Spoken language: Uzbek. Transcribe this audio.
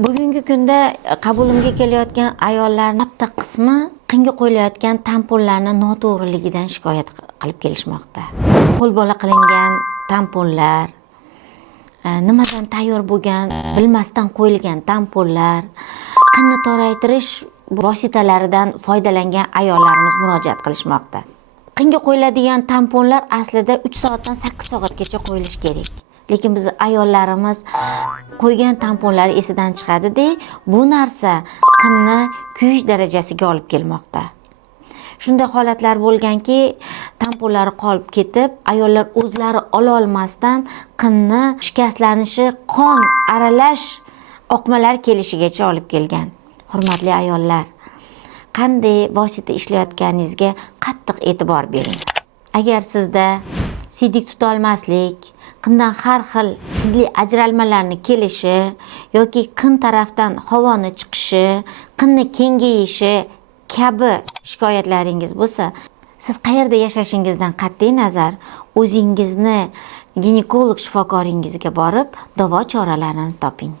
Bugungi kunda qabulimga kelayotgan ayollarning katta qismi qinga qo'yilayotgan tamponlarning noto'g'riligidan shikoyat qilib kelishmoqda. Qo'lbola qilingan tamponlar, nimadan tayyor bo'lgan, bilmasdan qo'yilgan tamponlar, qinni toraytirish vositalaridan foydalangan ayollarimiz murojaat qilishmoqda. Qinga qo'yiladigan tamponlar aslida 3 soatdan 8 soatgacha qo'yilishi kerak. Lekin biz ayollarimiz qo'ygan tamponlari esidan chiqadi-da, bu narsa qinni kuyish darajasiga olib kelmoqda. Shunday holatlar bo'lganki, tamponlari qolib ketib, ayollar o'zlari ola olmasdan qinni shikastlanishi, qon aralash oqmalar kelishigacha olib kelgan. Hurmatli ayollar, qanday vosita ishlayotganingizga qattiq e'tibor bering. Agar sizda siydik tutolmaslik, qindan har xil hidli ajralmalarni kelishi yoki qin tarafdan havoni chiqishi, qinni kengayishi kabi shikoyatlaringiz bo'lsa, siz qayerda yashashingizdan qat'iy nazar o'zingizni ginekolog shifokoringizga borib davo choralarini toping.